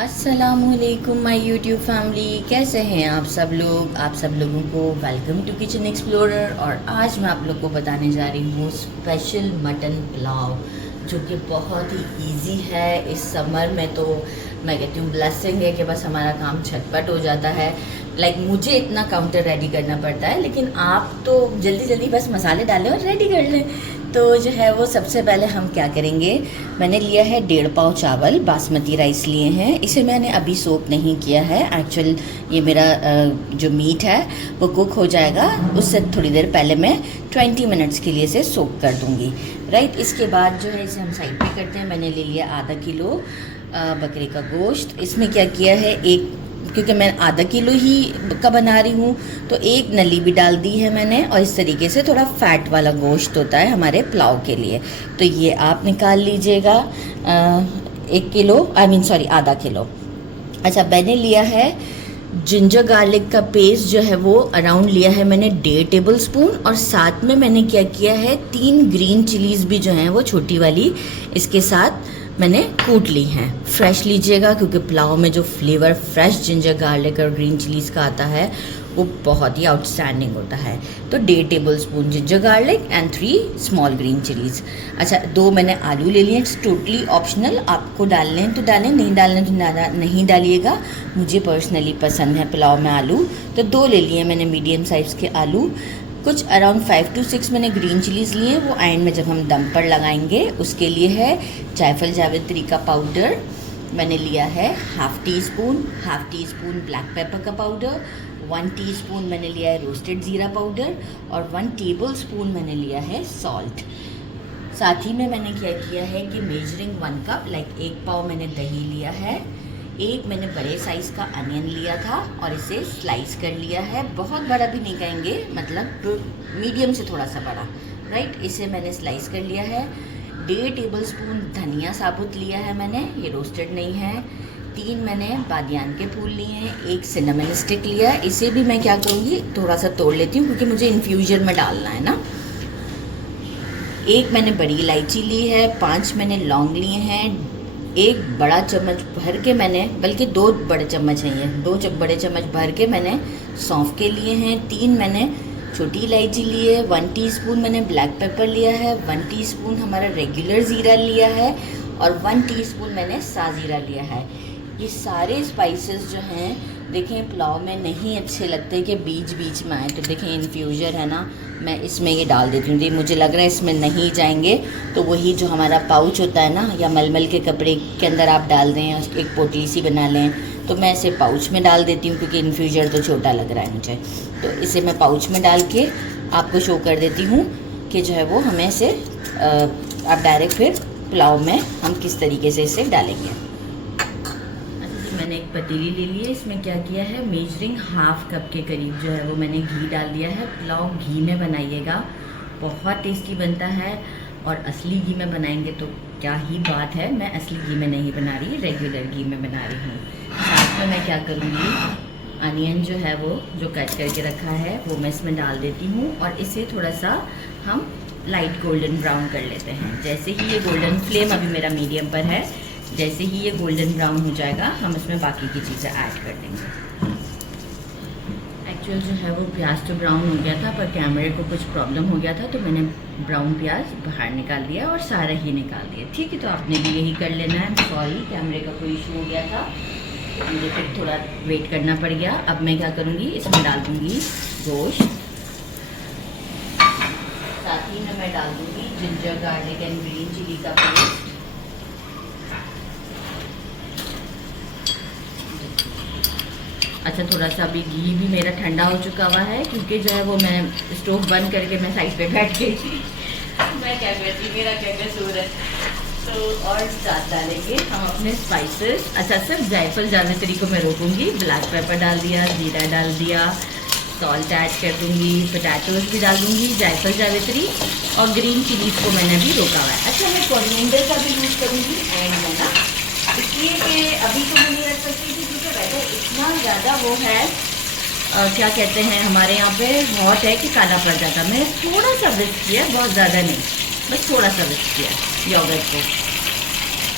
अस्सलामुअलैकुम my YouTube family, कैसे हैं आप सब लोग। आप सब लोगों को वेलकम टू किचन एक्सप्लोरर। और आज मैं आप लोग को बताने जा रही हूँ स्पेशल मटन पुलाव, जो कि बहुत ही इजी है। इस समर में तो मैं कहती हूँ ब्लेसिंग है कि बस हमारा काम झटपट हो जाता है। मुझे इतना काउंटर रेडी करना पड़ता है, लेकिन आप तो जल्दी जल्दी बस मसाले डालें और रेडी कर लें। तो जो है वो सबसे पहले हम क्या करेंगे, मैंने लिया है 1.5 पाव चावल, बासमती राइस लिए हैं। इसे मैंने अभी सोक नहीं किया है। एक्चुअल ये मेरा जो मीट है वो कुक हो जाएगा, उससे थोड़ी देर पहले मैं 20 मिनट्स के लिए इसे सोक कर दूँगी। राइट, इसके बाद जो है इसे हम साइड पे करते हैं। मैंने ले लिया आधा किलो बकरे का गोश्त। इसमें क्या किया है, क्योंकि मैं आधा किलो ही का बना रही हूँ तो एक नली भी डाल दी है मैंने। और इस तरीके से थोड़ा फैट वाला गोश्त होता है हमारे पुलाव के लिए, तो ये आप निकाल लीजिएगा। 1 किलो आधा किलो। अच्छा, मैंने लिया है जिंजर गार्लिक का पेस्ट, जो है वो अराउंड लिया है मैंने 1.5 टेबल स्पून। और साथ में मैंने क्या किया है, 3 ग्रीन चिलीज़ भी जो हैं वो छोटी वाली इसके साथ मैंने कूट ली हैं। फ्रेश लीजिएगा, क्योंकि पुलाव में जो फ्लेवर फ्रेश जिंजर गार्लिक और ग्रीन चिलीज़ का आता है वो बहुत ही आउटस्टैंडिंग होता है। तो 1.5 table spoon ginger garlic and 3 small green chillies. अच्छा, 2 मैंने आलू ले लिए। इट्स टोटली ऑप्शनल, आपको डालने हैं तो डालें, नहीं डालने तो नहीं डालिएगा। मुझे पर्सनली पसंद है पुलाव में आलू, तो 2 ले लिए मैंने मीडियम साइज़ के आलू। कुछ अराउंड 5 to 6 मैंने ग्रीन चिलीज़ लिए, वो एंड में जब हम दम पर लगाएंगे उसके लिए है। जायफल जावित्री का पाउडर मैंने लिया है half tea spoon black pepper का पाउडर, 1 टीस्पून मैंने लिया है रोस्टेड ज़ीरा पाउडर, और 1 टेबल स्पून मैंने लिया है सॉल्ट। साथ ही में मैंने क्या किया है कि मेजरिंग 1 कप 1 पाव मैंने दही लिया है। एक मैंने बड़े साइज़ का अनियन लिया था और इसे स्लाइस कर लिया है। बहुत बड़ा भी नहीं कहेंगे, मतलब मीडियम से थोड़ा सा बड़ा। राइट, इसे मैंने स्लाइस कर लिया है। 1.5 टेबल स्पून धनिया साबुत लिया है मैंने, ये रोस्टेड नहीं है। 3 मैंने बादियान के फूल लिए हैं। 1 सिनेमन स्टिक लिया है, इसे भी मैं क्या करूँगी थोड़ा सा तोड़ लेती हूँ, क्योंकि मुझे इन्फ्यूजन में डालना है ना। 1 मैंने बड़ी इलायची ली है। 5 मैंने लौंग लिए हैं। 1 बड़ा चम्मच भर के मैंने, बल्कि 2 बड़े चम्मच हैं ये, 2 बड़े चम्मच भर के मैंने सौंफ के लिए हैं। 3 मैंने छोटी इलायची ली है। 1 टीस्पून मैंने ब्लैक पेपर लिया है। 1 टीस्पून हमारा रेगुलर ज़ीरा लिया है, और 1 टीस्पून मैंने साज़ीरा लिया है। ये सारे स्पाइसेस जो हैं, देखें पुलाव में नहीं अच्छे लगते कि बीच बीच में आए, तो देखें इन्फ्यूजर है ना, मैं इसमें ये डाल देती हूँ। मुझे लग रहा है इसमें नहीं जाएंगे, तो वही जो हमारा पाउच होता है ना, या मलमल के कपड़े के अंदर आप डाल दें, एक पोटली सी बना लें, तो मैं इसे पाउच में डाल देती हूँ, क्योंकि इन्फ्यूजर तो छोटा लग रहा है मुझे। तो इसे मैं पाउच में डाल के आपको शो कर देती हूँ कि जो है वो हमें इसे आप डायरेक्ट फिर पुलाव में हम किस तरीके से इसे डालेंगे। मैंने एक पतीली ले ली है, इसमें क्या किया है, मेजरिंग हाफ कप के करीब जो है वो मैंने घी डाल दिया है। पुलाव घी में बनाइएगा, बहुत टेस्टी बनता है। और असली घी में बनाएंगे तो क्या ही बात है। मैं असली घी में नहीं बना रही, रेगुलर घी में बना रही हूँ। साथ में मैं क्या करूँगी, अनियन जो है वो जो कट करके रखा है वो मैं इसमें डाल देती हूँ, और इसे थोड़ा सा हम लाइट गोल्डन ब्राउन कर लेते हैं। जैसे ही ये गोल्डन, फ्लेम अभी मेरा मीडियम पर है, जैसे ही ये गोल्डन ब्राउन हो जाएगा हम इसमें बाकी की चीज़ें ऐड कर देंगे। एक्चुअल जो है वो प्याज तो ब्राउन हो गया था, पर कैमरे को कुछ प्रॉब्लम हो गया था, तो मैंने ब्राउन प्याज बाहर निकाल दिया और सारा ही निकाल दिया। ठीक है, तो आपने भी यही कर लेना है। सॉरी, कैमरे का कोई इशू हो गया था, मुझे फिर थोड़ा वेट करना पड़ गया। अब मैं क्या करूँगी, इसमें डाल दूँगी गोश्त, साथ ही में मैं डाल दूँगी ginger garlic and green chilli का पेस्ट। अच्छा, थोड़ा सा अभी घी भी मेरा ठंडा हो चुका हुआ है, क्योंकि जो है वो मैं स्टोव बंद करके मैं साइड पे बैठ गई थी। मैं क्या करती, मेरा क्या कसूर है। तो और साथ डालेंगे हम अपने स्पाइसेस। अच्छा, सिर्फ जायफल जावित्री को मैं रोकूंगी। ब्लैक पेपर डाल दिया, ज़ीरा डाल दिया, सॉल्ट ऐड कर दूंगी, पोटैटोज भी डाल दूंगी, जायफल जावित्री और ग्रीन चिलीज़ को मैंने भी रोका हुआ है। अच्छा, मैं कोरिएंडर का भी यूज़ करूँगी एंड में ना, इसलिए कि अभी तो मैं नहीं रख सकती थी, क्योंकि वेदर इतना ज़्यादा वो है, क्या कहते हैं हमारे यहाँ पे हॉट है कि काला पड़ जाता। मैं थोड़ा सा विस्क किया, बहुत ज़्यादा नहीं, बस थोड़ा सा विस्क किया।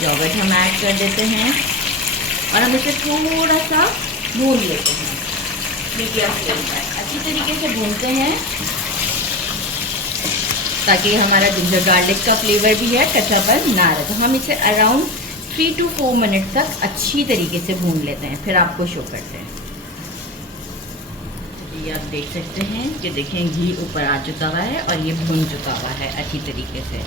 योगर्ट हम ऐड कर देते हैं। और हम इसे थोड़ा सा भून लेते हैं मीडियम फ्लेम पर। अच्छी तरीके से भूनते हैं ताकि हमारा जिंजर गार्लिक का फ्लेवर भी है कच्चापन ना रहे। तो हम इसे अराउंड 3 to 4 मिनट तक अच्छी तरीके से भून लेते हैं, फिर आपको शो करते हैं। ये आप देख सकते हैं कि देखें घी ऊपर आ चुका हुआ है और ये भून चुका हुआ है अच्छी तरीके से।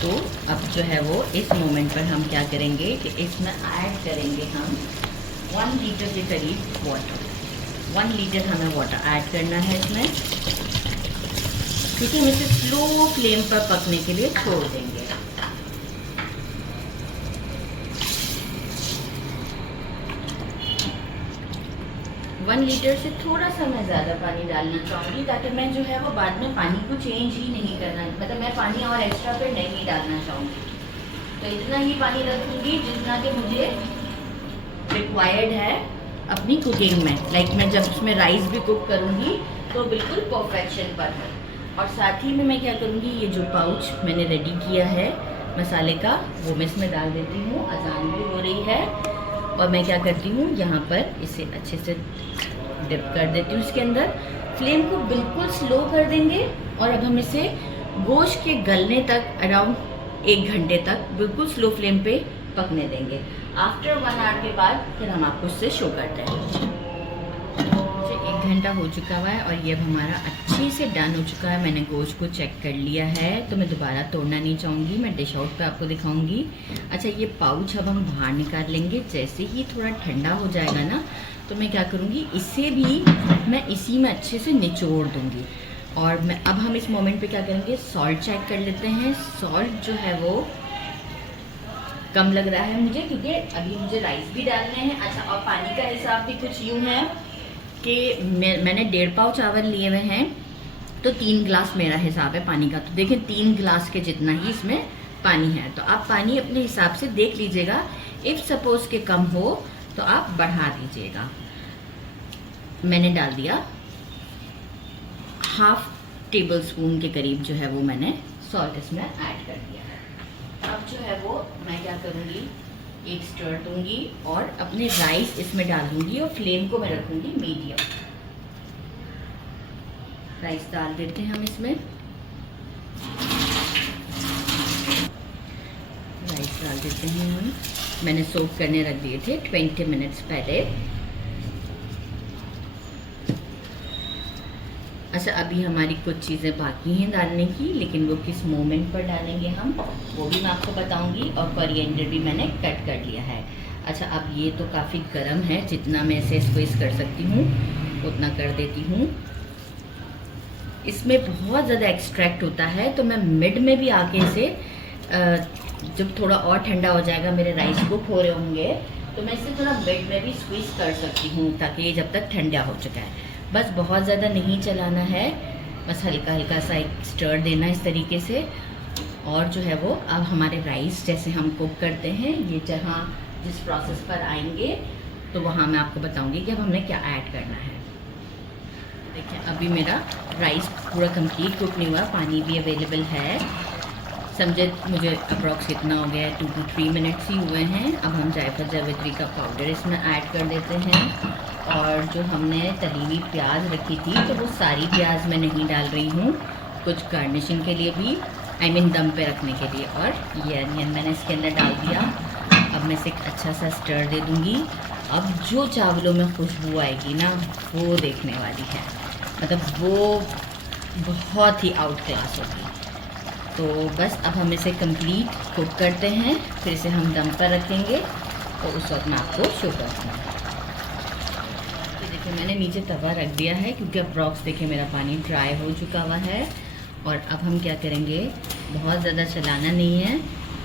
तो अब जो है वो इस मोमेंट पर हम क्या करेंगे कि इसमें ऐड करेंगे हम 1 लीटर के करीब वाटर। 1 लीटर हमें वाटर ऐड करना है इसमें, क्योंकि हम इसे स्लो फ्लेम पर पकने के लिए छोड़ देंगे। 1 लीटर से थोड़ा सा मैं ज़्यादा पानी डालना चाहूँगी ताकि मैं जो है वो बाद में पानी को चेंज ही नहीं करना, मतलब मैं पानी और एक्स्ट्रा फिर नहीं डालना चाहूँगी। तो इतना ही पानी रखूँगी जितना कि मुझे रिक्वायर्ड है अपनी कुकिंग में। लाइक मैं जब उसमें राइस भी कुक करूँगी तो बिल्कुल परफेक्शन पर है। और साथ ही में मैं क्या करूँगी, ये जो पाउच मैंने रेडी किया है मसाले का वो मैं इसमें डाल देती हूँ। अजान भी हो रही है और मैं क्या करती हूँ यहाँ पर इसे अच्छे से डिप कर देती हूँ इसके अंदर। फ्लेम को बिल्कुल स्लो कर देंगे और अब हम इसे गोश्त के गलने तक अराउंड 1 घंटे तक बिल्कुल स्लो फ्लेम पे पकने देंगे। आफ्टर 1 आवर के बाद फिर हम आपको इससे शो करते हैं। 1 घंटा हो चुका हुआ है और ये अब हमारा अच्छे से डन हो चुका है। मैंने गोश्त को चेक कर लिया है तो मैं दोबारा तोड़ना नहीं चाहूँगी, मैं डिश आउट पे आपको दिखाऊंगी। अच्छा, ये पाउच अब हम बाहर निकाल लेंगे। जैसे ही थोड़ा ठंडा हो जाएगा ना तो मैं क्या करूँगी, इसे भी मैं इसी में अच्छे से निचोड़ दूँगी। और मैं अब हम इस मोमेंट पे क्या करेंगे, सॉल्ट चेक कर लेते हैं। सॉल्ट जो है वो कम लग रहा है मुझे, क्योंकि अभी मुझे राइस भी डालने हैं। अच्छा, और पानी का हिसाब भी कुछ यूँ है कि मैंने 1.5 पाव चावल लिए हुए हैं तो 3 गिलास मेरा हिसाब है पानी का। तो देखें 3 गिलास के जितना ही इसमें पानी है। तो आप पानी अपने हिसाब से देख लीजिएगा। इफ़ सपोज़ के कम हो तो आप बढ़ा दीजिएगा। मैंने डाल दिया ½ टेबल स्पून के करीब जो है वो मैंने सॉल्ट इसमें ऐड कर दिया है। अब जो है वो मैं क्या करूँगी, एक स्टर दूंगी और अपने राइस इसमें डाल दूंगी और फ्लेम को मैं रखूंगी मीडियम। राइस डाल देते हैं हम इसमें। राइस डाल देते हैं हम। मैंने सोक करने रख दिए थे 20 मिनट्स पहले। अच्छा, अभी हमारी कुछ चीज़ें बाकी हैं डालने की, लेकिन वो किस मोमेंट पर डालेंगे हम वो भी मैं आपको बताऊंगी। और कोरिएंडर भी मैंने कट कर लिया है। अच्छा, अब ये तो काफ़ी गर्म है, जितना मैं इसे स्क्वीज़ कर सकती हूँ उतना कर देती हूँ। इसमें बहुत ज़्यादा एक्सट्रैक्ट होता है तो मैं मिड में भी आके इसे जब थोड़ा और ठंडा हो जाएगा, मेरे राइस कुक हो रहे होंगे, तो मैं इसे थोड़ा मिड में भी स्क्वीज़ कर सकती हूँ ताकि जब तक ठंडा हो चुका है। बस बहुत ज़्यादा नहीं चलाना है, बस हल्का हल्का सा एक स्टर देना इस तरीके से। और जो है वो अब हमारे राइस जैसे हम कुक करते हैं, ये जहाँ जिस प्रोसेस पर आएंगे तो वहाँ मैं आपको बताऊंगी कि अब हमने क्या ऐड करना है। देखिए, अभी मेरा राइस पूरा कंप्लीट कुक नहीं हुआ, पानी भी अवेलेबल है। समझे मुझे अप्रॉक्स कितना हो गया है, 2 to 3 मिनट्स ही हुए हैं। अब हम जायफल जावित्री का पाउडर इसमें ऐड कर देते हैं। और जो हमने तली हुई प्याज रखी थी तो वो सारी प्याज मैं नहीं डाल रही हूँ, कुछ गार्निशिंग के लिए भी, आई मीन दम पे रखने के लिए। और ये अनियन मैंने इसके अंदर डाल दिया। अब मैं इसे एक अच्छा सा स्टर दे दूँगी। अब जो चावलों में खुशबू आएगी ना वो देखने वाली है, मतलब वो बहुत ही आउट क्लास होगी। तो बस अब हम इसे कंप्लीट कुक करते हैं, फिर इसे हम दम पर रखेंगे तो उस वक्त मैं आपको शो करती हूँ। देखिए, मैंने नीचे तवा रख दिया है क्योंकि अप्रॉक्स देखिए मेरा पानी ड्राई हो चुका हुआ है। और अब हम क्या करेंगे, बहुत ज़्यादा चलाना नहीं है,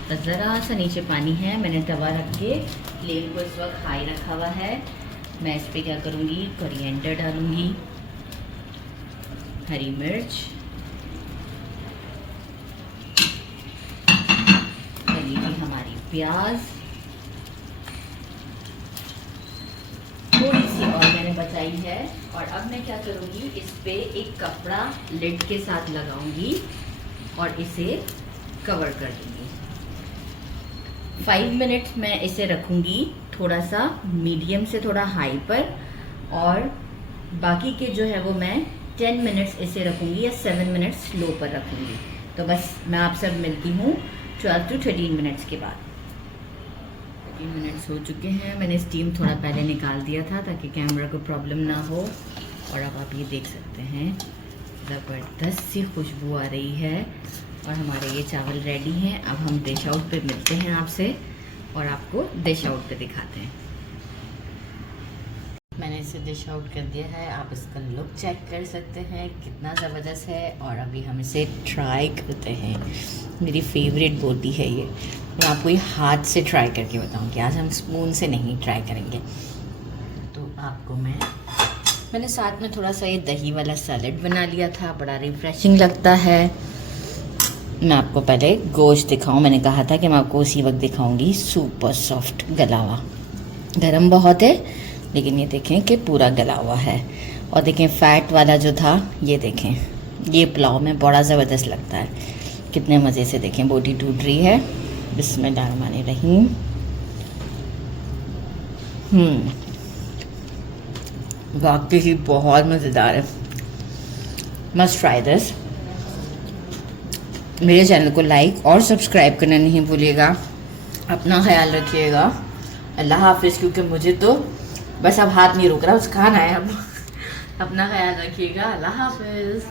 बस ज़रा सा नीचे पानी है। मैंने तवा रख के फ्लेम को इस वक्त हाई रखा हुआ है। मैं इस पर क्या करूँगी, कोरिएंडर डालूँगी, हरी मिर्च, तली हुई हमारी प्याज, थोड़ी सी और मैंने बचाई है। और अब मैं क्या करूँगी, इस पे एक कपड़ा लिड के साथ लगाऊंगी और इसे कवर कर दूँगी। 5 मिनट्स मैं इसे रखूँगी थोड़ा सा मीडियम से थोड़ा हाई पर, और बाकी के जो है वो मैं 10 मिनट्स इसे रखूँगी या 7 मिनट्स स्लो पर रखूँगी। तो बस मैं आपसे अब मिलती हूँ 12 to 13 मिनट्स के बाद। 13 मिनट्स हो चुके हैं, मैंने स्टीम थोड़ा पहले निकाल दिया था ताकि कैमरा को प्रॉब्लम ना हो। और अब आप ये देख सकते हैं ज़बरदस्त सी खुशबू आ रही है और हमारे ये चावल रेडी हैं। अब हम डिश आउट पे मिलते हैं आपसे और आपको डिश आउट पे दिखाते हैं। मैंने इसे डिश आउट कर दिया है, आप इसका लुक चेक कर सकते हैं कितना ज़बरदस्त है। और अभी हम इसे ट्राई करते हैं। मेरी फेवरेट बोटी है ये, मैं आपको ये हाथ से ट्राई करके बताऊंगी। आज हम स्पून से नहीं ट्राई करेंगे। तो आपको मैंने साथ में थोड़ा सा ये दही वाला सैलेड बना लिया था, बड़ा रिफ्रेशिंग लगता है। मैं आपको पहले गोश्त दिखाऊं, मैंने कहा था कि मैं आपको उसी वक्त दिखाऊंगी। सुपर सॉफ्ट गला हुआ, गरम बहुत है लेकिन ये देखें कि पूरा गला हुआ है। और देखें फ़ैट वाला जो था, ये देखें, ये पुलाव में बड़ा ज़बरदस्त लगता है। कितने मज़े से देखें बोटी टूट रही है। बिस्मिल्लाहिर्रहमानिर्रहीम। वाकई ही बहुत मज़ेदार है। Must try this. मेरे चैनल को लाइक और सब्सक्राइब करना नहीं भूलिएगा। अपना ख्याल रखिएगा। अल्लाह हाफिज़। क्योंकि मुझे तो बस अब हाथ नहीं रुक रहा, बस खाना है अब। अपना ख्याल रखिएगा। अल्लाह हाफिज़।